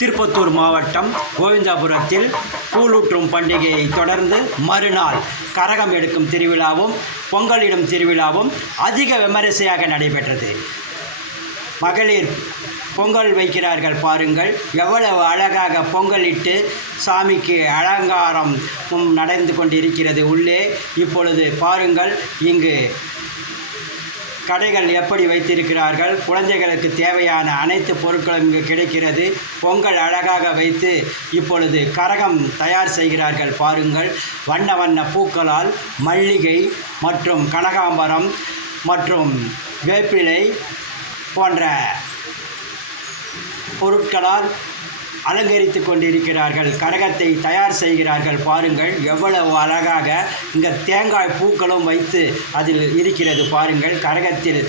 திருப்பத்தூர் மாவட்டம் கோவிந்தாபுரத்தில் கூழூற்றும் பண்டிகையை தொடர்ந்து மறுநாள் கரகம் எடுக்கும் திருவிழாவும் பொங்கலிடும் திருவிழாவும் அதிக விமரிசையாக நடைபெற்றது. மகளிர் பொங்கல் வைக்கிறார்கள் பாருங்கள். எவ்வளவு அழகாக பொங்கலிட்டு சாமிக்கு அலங்காரம் நடந்து கொண்டிருக்கிறது உள்ளே. இப்பொழுது பாருங்கள், இங்கு கடைகள் எப்படி வைத்திருக்கிறார்கள். குழந்தைகளுக்கு தேவையான அனைத்து பொருட்களும் இங்கு கிடைக்கிறது. பொங்கல் அழகாக வைத்து இப்பொழுது கரகம் தயார் செய்கிறார்கள் பாருங்கள். வண்ண வண்ண பூக்களால் மல்லிகை மற்றும் கனகாம்பரம் மற்றும் வேப்பிலை போன்ற பொருட்களால் அலங்கரித்து கொண்டிருக்கிறார்கள். கரகத்தை தயார் செய்கிறார்கள் பாருங்கள். எவ்வளவு அழகாக இங்கே தேங்காய் பூக்களும் வைத்து அதில் இருக்கிறது பாருங்கள். கரகத்தில்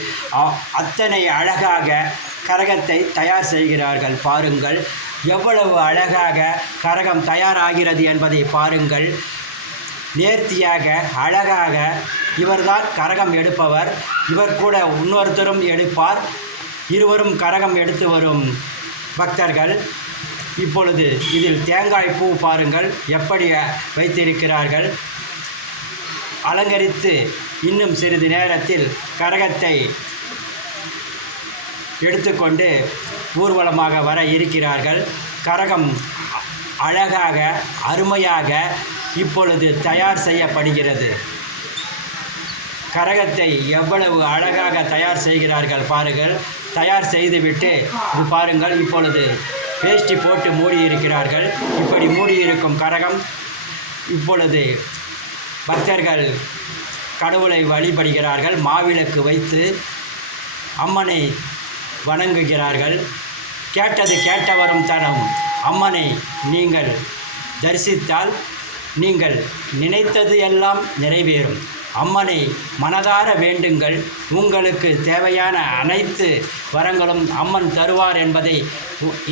அத்தனை அழகாக கரகத்தை தயார் செய்கிறார்கள் பாருங்கள். எவ்வளவு அழகாக கரகம் தயாராகிறது என்பதை பாருங்கள். நேர்த்தியாக அழகாக இவர்தான் கரகம் எடுப்பவர். இவர் கூட இன்னொருத்தரும் எடுப்பார். இருவரும் கரகம் எடுத்து வரும் பக்தர்கள். இப்பொழுது இதில் தேங்காய் பூ பாருங்கள் எப்படி வைத்திருக்கிறார்கள். அலங்கரித்து இன்னும் சிறிது நேரத்தில் கரகத்தை எடுத்துக்கொண்டு ஊர்வலமாக வர இருக்கிறார்கள். கரகம் அழகாக அருமையாக இப்பொழுது தயார் செய்யப்படுகிறது. கரகத்தை எவ்வளவு அழகாக தயார் செய்கிறார்கள் பாருங்கள். தயார் செய்துவிட்டு இது பாருங்கள், இப்பொழுது வேஷ்டி போட்டு மூடியிருக்கிறார்கள். இப்படி மூடியிருக்கும் கரகம் இப்பொழுது பக்தர்கள் கடவுளை வழிபடுகிறார்கள். மாவிளக்கு வைத்து அம்மனை வணங்குகிறார்கள். கேட்டது கேட்டவரும் தரும் அம்மனை நீங்கள் தரிசித்தால் நீங்கள் நினைத்தது எல்லாம் நிறைவேறும். அம்மனை மனதார வேண்டுங்கள். உங்களுக்கு தேவையான அனைத்து வரங்களும் அம்மன் தருவார் என்பதை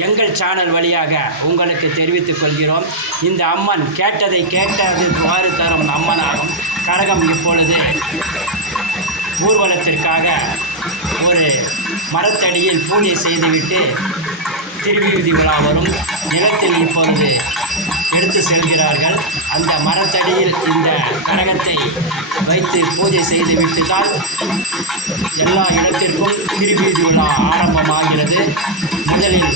எங்கள் சேனல் வழியாக உங்களுக்கு தெரிவித்துக் கொள்கிறோம். இந்த அம்மன் கேட்டதை கேட்டது மாறு தரும் அம்மனாகும். கரகம் இப்பொழுது ஊர்வலத்திற்காக ஒரு மரத்தடியில் பூஜை செய்துவிட்டு திருவீதி விழா வரும் நிலத்தில் இப்பொழுது எடுத்து செல்கிறார்கள். அந்த மரத்தடியில் இந்த கரகத்தை வைத்து பூஜை செய்துவிட்டு தான் எல்லா இடத்திற்கும் திருவீதி விழா ஆரம்பமாகிறது. முதலில்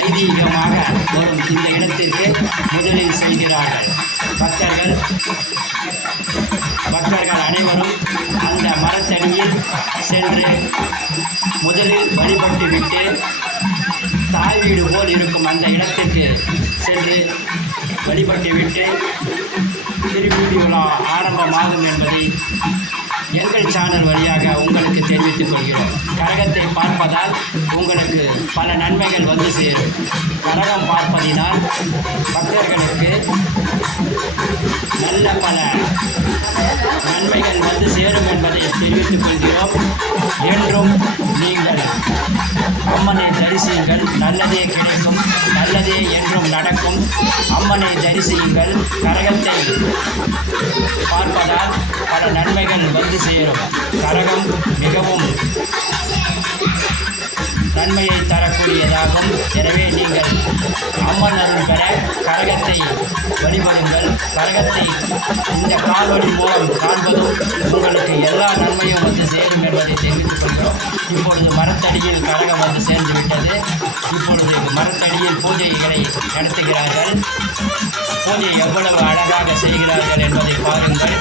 ஐதீகமாக வரும் இந்த இடத்திற்கு முதலில் செல்கிறார்கள் பக்தர்கள் அனைவரும் அந்த மரத்தடியில் சென்று முதலில் வழிபட்டுவிட்டு தாய் வீடு போல் இருக்கும் அந்த இடத்திற்கு சென்று வழிபட்டுவிட்டு திருவீதி விழா ஆரம்பமாகும் என்பதை எங்கள் சேனல் வழியாக உங்களுக்கு தெரிவித்துக் கொள்கிறோம். கரகத்தை பார்ப்பதால் உங்களுக்கு பல நன்மைகள் வந்து சேரும். கரகம் பார்ப்பதினால் பக்தர்களுக்கு நல்ல பல நன்மைகள் வந்து சேரும் என்பதை தெரிவித்துக் கொள்கிறோம். என்றும் நீங்கள் அம்மனை தரிசியுங்கள், நல்லதே கிடைக்கும், நல்லதே என்றும் நடக்கும். அம்மனை தரிசியுங்கள். கரகத்தை பார்ப்பதால் பல நன்மைகள் வந்து சேரும். கரகம் மிகவும் நன்மையை தரக்கூடியதாகும். எனவே நீங்கள் அம்மன் அருள் பெற கரகத்தை வழிபடுங்கள். கரகத்தை இந்த காணொளி மூலம் காண்பதும் உங்களுக்கு எல்லா நன்மையும் வந்து சேரும் என்பதை தெரிவித்துக் கொள்கிறோம். இப்பொழுது மரத்தடியில் கரகம் வந்து சேர்ந்து விட்டது. இப்பொழுது மரத்தடியில் பூஜைகளை நடத்துகிறார்கள். பூஜை எவ்வளவு அழகாக செய்கிறார்கள் என்பதை பாருங்கள்.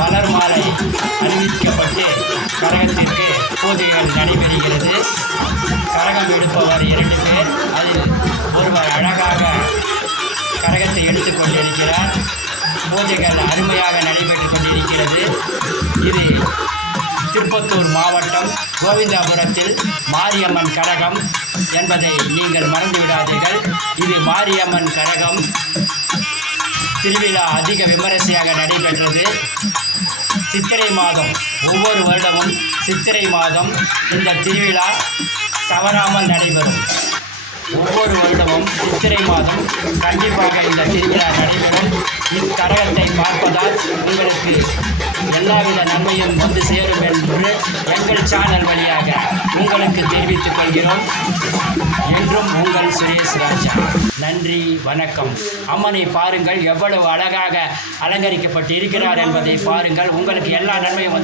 மலர் மாலை அறிவிக்கப்பட்டு கரகத்திற்கு பூஜைகள் நடைபெறுகிறது. கரகம் எடுப்பவர் 2 பேர். அதில் ஒருவர் அழகாக கரகத்தை எடுத்துக்கொண்டிருக்கிறார். பூஜைகள் அருமையாக நடைபெற்று கொண்டிருக்கிறது. இது திருப்பத்தூர் மாவட்டம் கோவிந்தாபுரத்தில் மாரியம்மன் கரகம் என்பதை நீங்கள் மறந்துவிடாதீர்கள். இது மாரியம்மன் கரகம் திருவிழா அதிக விமரிசையாக நடைபெற்றது. சித்திரை மாதம், ஒவ்வொரு வருடமும் சித்திரை மாதம் இந்த திருவிழா தவறாமல் நடைபெறும். ஒவ்வொரு வருடமும் சித்திரை மாதம் கண்டிப்பாக இந்த திருவிழா நடைபெறும். இக்கரகத்தை பார்ப்பதால் உங்களுக்கு எல்லாவித நன்மையும் வந்து சேரும் என்று எங்கள் சேனல் வழியாக உங்களுக்கு தெரிவித்துக் கொள்கிறோம். என்றும் உங்கள் சுரேஷ் ராஜா. நன்றி, வணக்கம். அம்மனை பாருங்கள், எவ்வளவு அழகாக அலங்கரிக்கப்பட்டு இருக்கிறார் என்பதை பாருங்கள். உங்களுக்கு எல்லா நன்மையும் வந்து